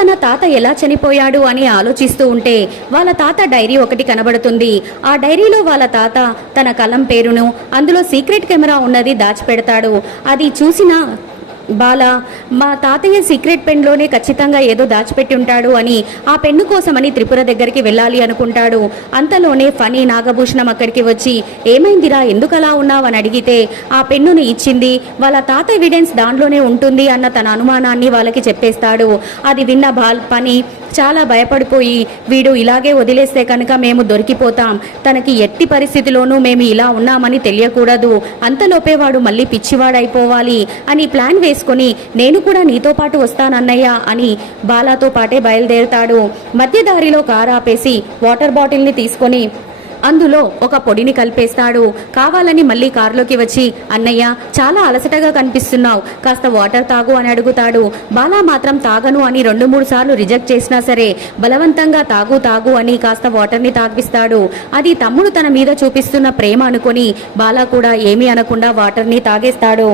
తన తాత ఎలా చనిపోయాడు అని ఆలోచిస్తూ ఉంటే వాళ్ళ తాత డైరీ ఒకటి కనబడుతుంది. ఆ డైరీలో వాళ్ళ తాత తన కలం పేరును, అందులో సీక్రెట్ కెమెరా ఉన్నది దాచిపెడతాడు. అది చూసిన బాల, మా తాతయ్య సీక్రెట్ పెన్లోనే ఖచ్చితంగా ఏదో దాచిపెట్టి ఉంటాడు అని ఆ పెన్ను కోసమని త్రిపుర దగ్గరికి వెళ్ళాలి అనుకుంటాడు. అంతలోనే ఫనీ నాగభూషణం అక్కడికి వచ్చి, ఏమైందిరా, ఎందుకు అలా ఉన్నావు అని అడిగితే ఆ పెన్నుని ఇచ్చింది వాళ్ళ తాత ఎవిడెన్స్ దాంట్లోనే ఉంటుంది అన్న తన అనుమానాన్ని వాళ్ళకి చెప్పేస్తాడు. అది విన్న ఫనీ చాలా భయపడిపోయి, వీడు ఇలాగే వదిలేస్తే కనుక మేము దొరికిపోతాం, తనకి ఎట్టి పరిస్థితిలోనూ మేము ఇలా ఉన్నామని తెలియకూడదు, అంతలోపే వాడు మళ్ళీ పిచ్చివాడైపోవాలి అని ప్లాన్ వేసుకొని నేను కూడా నీతో పాటు వస్తానన్నయ్య అని బాలాతో పాటే బయలుదేరుతాడు. మధ్యదారిలో కారు ఆపేసి వాటర్ బాటిల్ని తీసుకొని అందులో ఒక పొడిని కలిపేస్తాడు. కావాలని మళ్ళీ కారులోకి వచ్చి, అన్నయ్య చాలా అలసటగా కనిపిస్తున్నావు, కాస్త వాటర్ తాగు అని అడుగుతాడు. బాలా మాత్రం తాగను అని 2-3 సార్లు రిజెక్ట్ చేసినా సరే బలవంతంగా తాగు అని కాస్త వాటర్ని తాగిస్తాడు. అది తమ్ముడు తన మీద చూపిస్తున్న ప్రేమ అనుకొని బాలా కూడా ఏమీ అనకుండా వాటర్ని తాగేస్తాడు.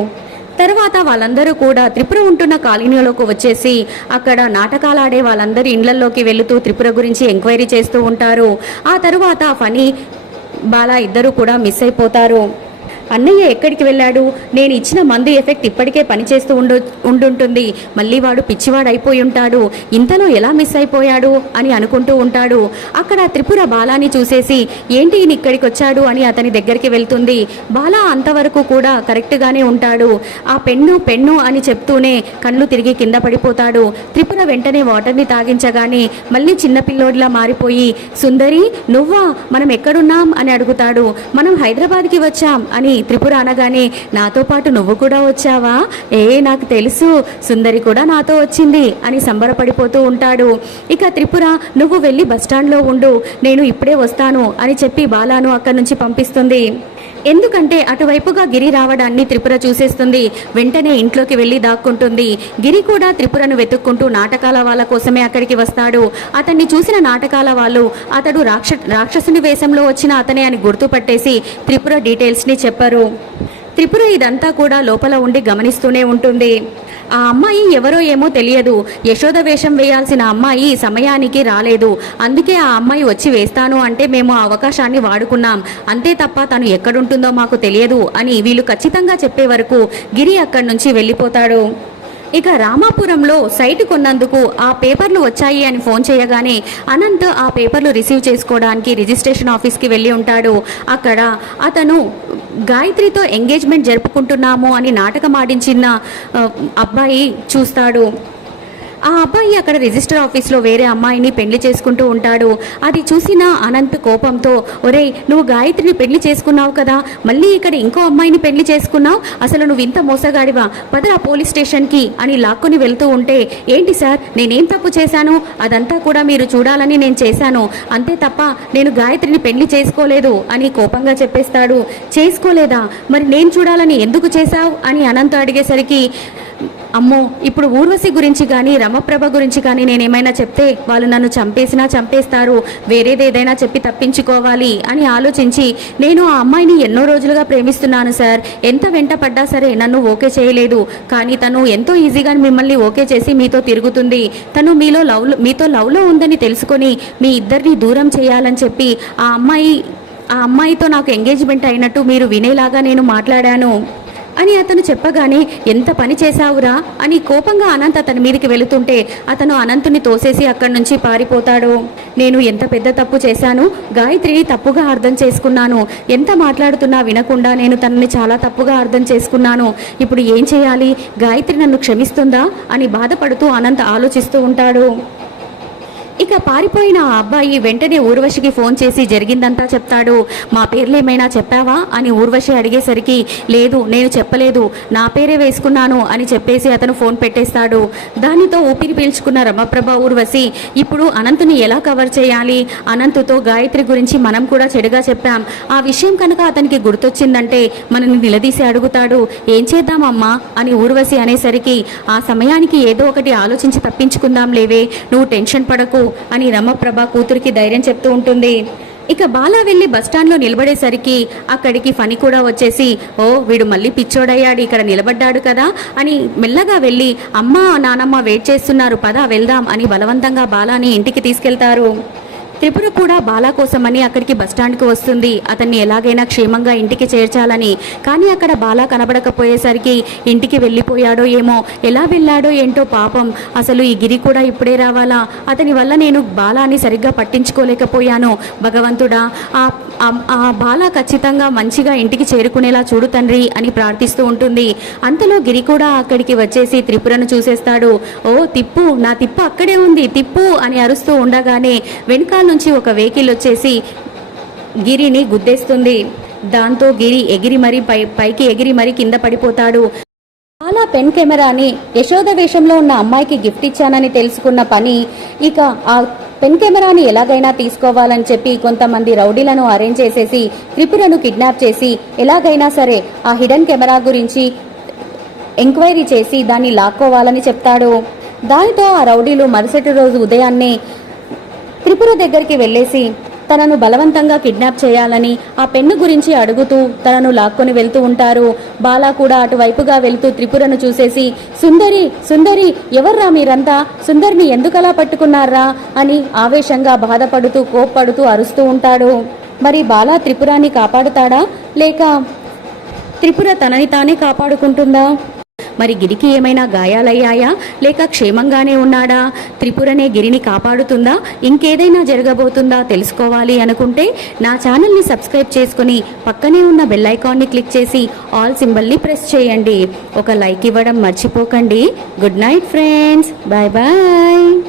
తర్వాత వాళ్ళందరూ కూడా త్రిపుర ఉంటున్న కాలనీలోకి వచ్చేసి అక్కడ నాటకాలు ఆడే వాళ్ళందరూ ఇండ్లలోకి వెళుతూ త్రిపుర గురించి ఎంక్వైరీ చేస్తూ ఉంటారు. ఆ తరువాత ఫనీ బాలా ఇద్దరు కూడా మిస్ అయిపోతారు. అన్నయ్య ఎక్కడికి వెళ్ళాడు, నేను ఇచ్చిన మందు ఎఫెక్ట్ ఇప్పటికే పనిచేస్తూ ఉండుంటుంది, మళ్ళీ వాడు పిచ్చివాడు అయిపోయి ఉంటాడు, ఇంతలో ఎలా మిస్ అయిపోయాడు అని అనుకుంటూ ఉంటాడు. అక్కడ త్రిపుర బాలాని చూసేసి, ఏంటి ఈయన ఇక్కడికి వచ్చాడు అని అతని దగ్గరికి వెళ్తుంది. బాలా అంతవరకు కూడా కరెక్ట్గానే ఉంటాడు. ఆ పెన్ను అని చెప్తూనే కళ్ళు తిరిగి కింద పడిపోతాడు. త్రిపుర వెంటనే వాటర్ని తాగించగానే మళ్ళీ చిన్నపిల్లోడిలా మారిపోయి, సుందరి నువ్వా, మనం ఎక్కడున్నాం అని అడుగుతాడు. మనం హైదరాబాద్కి వచ్చాం అని త్రిపుర అనగానే, నాతో పాటు నువ్వు కూడా వచ్చావా, నాకు తెలుసు, సుందరి కూడా నాతో వచ్చింది అని సంబరపడిపోతూ ఉంటాడు. ఇక త్రిపుర, నువ్వు వెళ్ళి బస్టాండ్లో ఉండు, నేను ఇప్పుడే వస్తాను అని చెప్పి బాలాను అక్కడి నుంచి పంపిస్తుంది. ఎందుకంటే అటువైపుగా గిరి రావడాన్ని త్రిపుర చూసేస్తుంది. వెంటనే ఇంట్లోకి వెళ్ళి దాక్కుంటుంది. గిరి కూడా త్రిపురను వెతుక్కుంటూ నాటకాల వాళ్ళ కోసమే అక్కడికి వస్తాడు. అతన్ని చూసిన నాటకాల వాళ్ళు అతడు రాక్షసుని వేషంలో వచ్చిన అతనే అని గుర్తుపట్టేసి త్రిపుర డీటెయిల్స్ని చెప్పరు. త్రిపుర ఇదంతా కూడా లోపల ఉండి గమనిస్తూనే ఉంటుంది. ఆ అమ్మాయి ఎవరో ఏమో తెలియదు, యశోద వేషం వేయాల్సిన అమ్మాయి సమయానికి రాలేదు, అందుకే ఆ అమ్మాయి వచ్చి వేస్తాను అంటే మేము ఆ అవకాశాన్ని వాడుకున్నాం, అంతే తప్ప తను ఎక్కడుంటుందో మాకు తెలియదు అని వీళ్ళు ఖచ్చితంగా చెప్పే వరకు గిరి అక్కడి నుంచి వెళ్ళిపోతాడు. ఇక రామాపురంలో సైట్ కొన్నందుకు ఆ పేపర్లు వచ్చాయి అని ఫోన్ చేయగానే అనంత్ ఆ పేపర్లు రిసీవ్ చేసుకోవడానికి రిజిస్ట్రేషన్ ఆఫీస్కి వెళ్ళి ఉంటాడు. అక్కడ అతను గాయత్రితో ఎంగేజ్మెంట్ జరుపుకుంటున్నాము అని నాటకం ఆడించిన అబ్బాయి చూస్తాడు. ఆ అబ్బాయి అక్కడ రిజిస్టర్ ఆఫీస్లో వేరే అమ్మాయిని పెళ్లి చేసుకుంటూ ఉంటాడు. అది చూసిన అనంత్ కోపంతో, ఒరేయ్ నువ్వు గాయత్రిని పెళ్లి చేసుకున్నావు కదా, మళ్ళీ ఇక్కడ ఇంకో అమ్మాయిని పెళ్లి చేసుకున్నావు, అసలు నువ్వు ఇంత మోసగాడివా, పదరా పోలీస్ స్టేషన్కి అని లాక్కొని వెళ్తూ ఉంటే, ఏంటి సార్ నేనేం తప్పు చేశాను, అదంతా కూడా మీరు చూడాలని నేను చేశాను, అంతే తప్ప నేను గాయత్రిని పెళ్లి చేసుకోలేదు అని కోపంగా చెప్పేస్తాడు. చేసుకోలేదా, మరి నేను చూడాలని ఎందుకు చేశావు అని అనంత్ అడిగేసరికి, అమ్మో ఇప్పుడు ఊర్వశి గురించి కానీ రమప్రభ గురించి కానీ నేనేమైనా చెప్తే వాళ్ళు నన్ను చంపేస్తారు, వేరేదేదైనా చెప్పి తప్పించుకోవాలి అని ఆలోచించి, నేను ఆ అమ్మాయిని ఎన్నో రోజులుగా ప్రేమిస్తున్నాను సార్, ఎంత వెంట పడ్డా సరే నన్ను ఓకే చేయలేదు, కానీ తను ఎంతో ఈజీగా మిమ్మల్ని ఓకే చేసి మీతో తిరుగుతుంది, తను మీతో లవ్లో ఉందని తెలుసుకొని మీ ఇద్దరిని దూరం చేయాలని చెప్పి ఆ అమ్మాయితో నాకు ఎంగేజ్మెంట్ అయినట్టు మీరు వినేలాగా నేను మాట్లాడాను అని అతను చెప్పగానే, ఎంత పని చేశావురా అని కోపంగా అనంత్ అతని మీదకి వెళుతుంటే అతను అనంతుని తోసేసి అక్కడి నుంచి పారిపోతాడు. నేను ఎంత పెద్ద తప్పు చేశాను, గాయత్రిని తప్పుగా అర్థం చేసుకున్నాను, ఎంత మాట్లాడుతున్నా వినకుండా నేను తనని చాలా తప్పుగా అర్థం చేసుకున్నాను, ఇప్పుడు ఏం చేయాలి, గాయత్రి నన్ను క్షమిస్తుందా అని బాధపడుతూ అనంత్ ఆలోచిస్తూ ఉంటాడు. ఇక పారిపోయిన ఆ అబ్బాయి వెంటనే ఊర్వశికి ఫోన్ చేసి జరిగిందంతా చెప్తాడు. మా పేర్లు ఏమైనా చెప్పావా అని ఊర్వశి అడిగేసరికి, లేదు నేను చెప్పలేదు, నా పేరే వేసుకున్నాను అని చెప్పేసి అతను ఫోన్ పెట్టేస్తాడు. దానితో ఊపిరి పీల్చుకున్న రమప్రభ ఊర్వశి, ఇప్పుడు అనంతుని ఎలా కవర్ చేయాలి, అనంతుతో గాయత్రి గురించి మనం కూడా చెడుగా చెప్పాం, ఆ విషయం కనుక అతనికి గుర్తొచ్చిందంటే మనని నిలదీసి అడుగుతాడు, ఏం చేద్దామమ్మా అని ఊర్వశి అనేసరికి, ఆ సమయానికి ఏదో ఒకటి ఆలోచించి తప్పించుకుందాం లేవే, నువ్వు టెన్షన్ పడకు అని రమప్రభ కూతురికి ధైర్యం చెప్తూ ఉంటుంది. ఇక బాలా వెళ్ళి బస్టాండ్లో నిలబడేసరికి అక్కడికి ఫణి కూడా వచ్చేసి, ఓ వీడు మళ్ళీ పిచ్చోడయ్యాడు, ఇక్కడ నిలబడ్డాడు కదా అని మెల్లగా వెళ్ళి, అమ్మ నానమ్మ వెయిట్ చేస్తున్నారు పద వెళ్దాం అని బలవంతంగా బాలాని ఇంటికి తీసుకెళ్తారు. త్రిపుర కూడా బాలా కోసమని అక్కడికి బస్టాండ్కి వస్తుంది, అతన్ని ఎలాగైనా క్షేమంగా ఇంటికి చేర్చాలని. కానీ అక్కడ బాలా కనబడకపోయేసరికి ఇంటికి వెళ్ళిపోయాడో ఏమో, ఎలా వెళ్ళాడో ఏంటో పాపం. అసలు ఈ గిరి కూడా ఇప్పుడే రావాలా, అతని వల్ల నేను బాలాని సరిగ్గా పట్టించుకోలేకపోయాను. భగవంతుడా, ఆ బాలా ఖచ్చితంగా మంచిగా ఇంటికి చేరుకునేలా చూడు తండ్రి అని ప్రార్థిస్తూ ఉంటుంది. అంతలో గిరి కూడా అక్కడికి వచ్చేసి త్రిపురను చూసేస్తాడు. ఓ తిప్పు, నా తిప్పు అక్కడే ఉంది తిప్పు అని అరుస్తూ ఉండగానే వెనుకాల నుంచి ఒక వెహికల్ వచ్చేసి గిరిని గుద్దేస్తుంది. దాంతో గిరి ఎగిరి మరీ పైకి ఎగిరి మరీ కింద పడిపోతాడు. బాలా పెన్ కెమెరాని యశోద వేషంలో ఉన్న అమ్మాయికి గిఫ్ట్ ఇచ్చానని తెలుసుకున్న పని ఇక ఆ పెన్ కెమెరాని ఎలాగైనా తీసుకోవాలని చెప్పి కొంతమంది రౌడీలను అరేంజ్ చేసేసి త్రిపురను కిడ్నాప్ చేసి ఎలాగైనా సరే ఆ హిడెన్ కెమెరా గురించి ఎంక్వైరీ చేసి దాన్ని లాక్కోవాలని చెప్తాడు. దానితో ఆ రౌడీలు మరుసటి రోజు ఉదయాన్నే త్రిపుర దగ్గరికి వెళ్ళేసి తనను బలవంతంగా కిడ్నాప్ చేయాలని ఆ పెన్ను గురించి అడుగుతూ తనను లాక్కొని వెళ్తూ ఉంటారు. బాలా కూడా అటువైపుగా వెళ్తూ త్రిపురను చూసేసి, సుందరి సుందరి ఎవర్రా మీరంతా, సుందరిని ఎందుకలా పట్టుకున్నారా అని ఆవేశంగా బాధపడుతూ కోప్పడుతూ అరుస్తూ ఉంటాడు. మరి బాలా త్రిపురాన్ని కాపాడుతాడా లేక త్రిపుర తనని తానే కాపాడుకుంటుందా? మరి గిరికి ఏమైనా గాయాలయ్యాయా లేక క్షేమంగానే ఉన్నాడా? త్రిపురనే గిరిని కాపాడుతుందా? ఇంకేదైనా జరగబోతుందా తెలుసుకోవాలి అనుకుంటే నా ఛానల్ని సబ్స్క్రైబ్ చేసుకుని పక్కనే ఉన్న బెల్ ఐకాన్ని క్లిక్ చేసి ఆల్ సింబల్ని ప్రెస్ చేయండి. ఒక లైక్ ఇవ్వడం మర్చిపోకండి. Good night friends, bye bye.